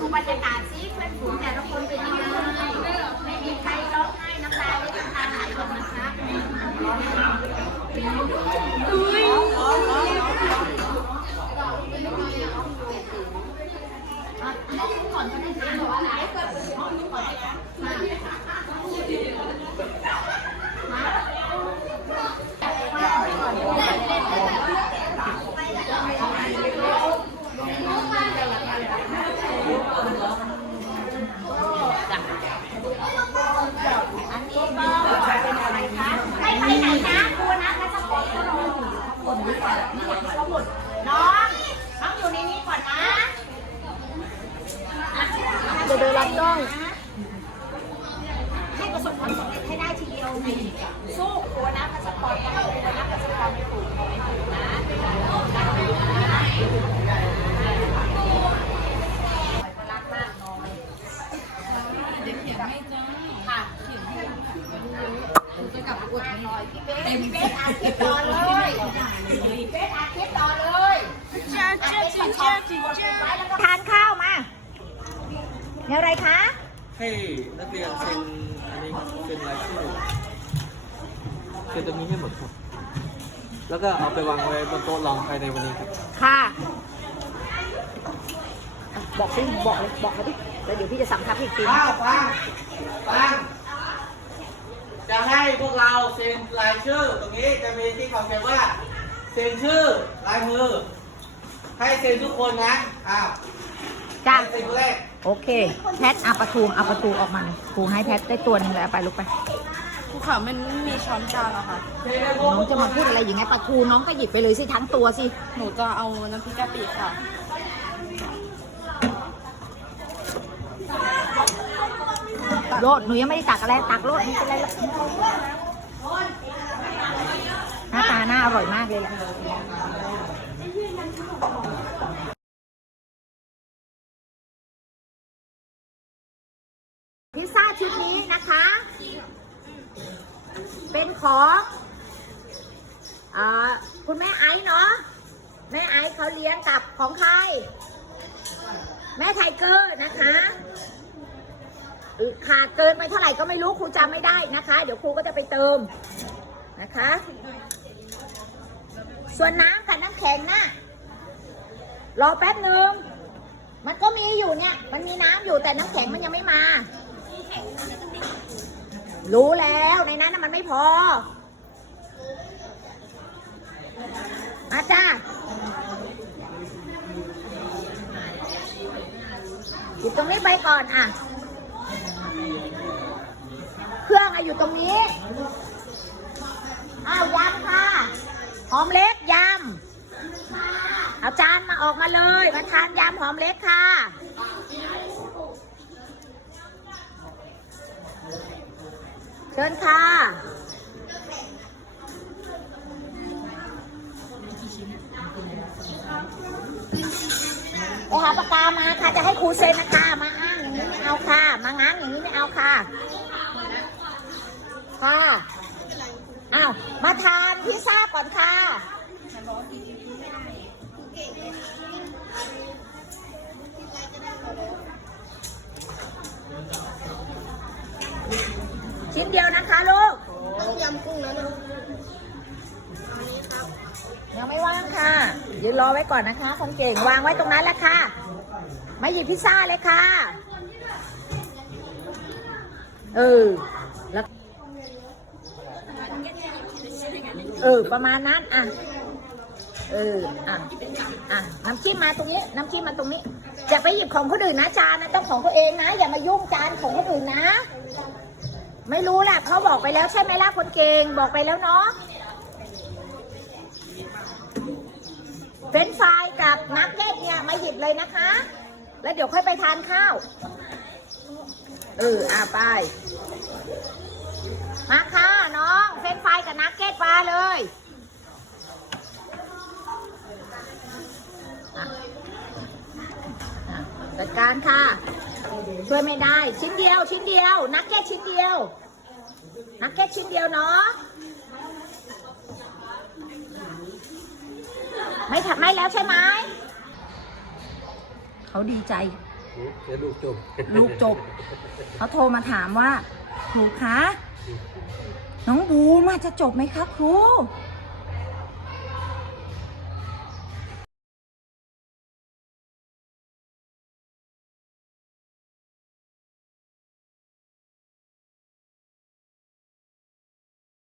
ดูบรรยากาศซิเพื่อนฝูงแต่ละคนเป็นยังไงไม่มีใครร้องไห้น้ำตาไม่น้ำตาไหลหรอกนะคะอุ้ยก่อนก็ได้ยินว่าอะไร อันนี้ก็เป็นอะไรคะให้ไปไหนนะครูนะพัสปอร์ตก็รออยู่ข้างบนนี้ก่อนนี่อย่างสมุดน้องน้องอยู่ในนี้ก่อนนะ เดี๋ยวเดินรับกล้อง ให้ประสบความสำเร็จให้ได้ทีเดียวนี่สู้ครูนะพัสปอร์ตก็ครูนะพัสปอร์ตไม่ถูกไม่ถูกนะรักมากน้องค่ะ เต็มเฟซอาคลิปต่อเลยเฟซอาคลิปต่อเลยทานข้าวมาเนี่ยอะไรคะให้นักเรียนเซ็นอันนี้ครับเซ็นรายชื่อเซ็นตรงนี้ให้หมดครับ แล้วก็เอาไปวางไว้บนโต๊ะรองภายในวันนี้ครับ ค่ะบอกสิบอกเลยบอกมาดิแล้วเดี๋ยวพี่จะสั่งทับอีกทีอ้าวฟังฟัง จะให้พวกเราเซ็นรายชื่อ ตรงนี้จะมีที่เขาเขียนว่าเซ็นชื่อลายมือ ให้เซ็นทุกคนนะอ้าวจ้าใครเซ็นคนแรกโอเค แพทเอาประตูเอาประตูออกมาหน่อยครูให้แพทได้ตัวหนึงเลยเอาไปลูกไปครูค่ะมันไม่มีช้อนจานเหรอคะ เซ็นให้พวน้องจะมาพูดอะไรอย่างไงปลาทูน้องก็หยิบไปเลยสิทั้งตัวสิ หนูจะเอาน้ำพริกกะปิค่ะ โลดหนูยังไม่ได้ตักอะไรตักโลดนี่เป็นไรหรอกหน้าตาหน่าอร่อยมากเลยแหละพิซซ่าชุดนี้นะคะ เป็นของอคุณแม่ไอซ์เนาะแม่ไอซ์เขาเลี้ยงกับของใคร แม่ไทเกอร์นะคะ ขาดเกินไปเท่าไหร่ก็ไม่รู้ครูจำไม่ได้นะคะ เดี๋ยวครูก็จะไปเติมนะคะ ส่วนน้ำกับน้ำแข็งนะรอแป๊บหนึ่งมันก็มีอยู่เนี่ย มันมีน้ำอยู่แต่น้ำแข็งมันยังไม่มา รู้แล้วในนั้นมันไม่พอ มาจ้าหยิบตรงนี้ไปก่อนอะ เครื่ อยู่ตรงนี้ อ้าวยำค่ะ หอมเล็กยำเอาจานมาออกมาเลย มาทานยำหอมเล็กค่ะ เชิญค่ะไปหาปากกามาค่ะ จะให้ครูเซ็นนะคะมาอ้างอย่างนี้ไม่เอาค่ะ มาง้างอย่างนี้ไม่เอาค่ะ ค่ะ อ้าว มาทานพิซซ่าก่อนค่ะ ชิ้นเดียวนะคะลูก ต้องยำกุ้งนะยังไม่ว่างค่ะยืนรอไว้ก่อนนะคะ คนเก่งวางไว้ตรงนั้นแหละค่ะมาหยิบพิซซ่าเลยค่ะ เออ แล้ว เออ ประมาณนั้น อะ เออ อะ อะ น้ำจิ้มมาตรงนี้ น้ำจิ้มมาตรงนี้ จะไปหยิบของคนอื่นนะจานนะต้องของตัวเองนะ อย่ามายุ่งจานของคนอื่นนะ ไม่รู้แหละเขาบอกไปแล้วใช่ไหมล่ะคนเก่ง บอกไปแล้วเนาะ เฟรนฟรายกับนักเก็ตเนี่ยมาหยิบเลยนะคะ แล้วเดี๋ยวค่อยไปทานข้าว เออ อะไป มาค่ะ น้องเฟรนช์ฟกับนักเก็ตมาเลยจัดการค่ะ ช่วยไม่ได้ ชิ้นเดียว ชิ้นเดียว นักเก็ตชิ้นเดียว นักเก็ตชิ้นเดียวเนาะไม่ทำไม่แล้วใช่ไหมเขาดีใจ เดี๋ยวลูกจบลูกจบเขาโทรมาถามว่า ครูคะน้องบูมาจะจบไหมคะครู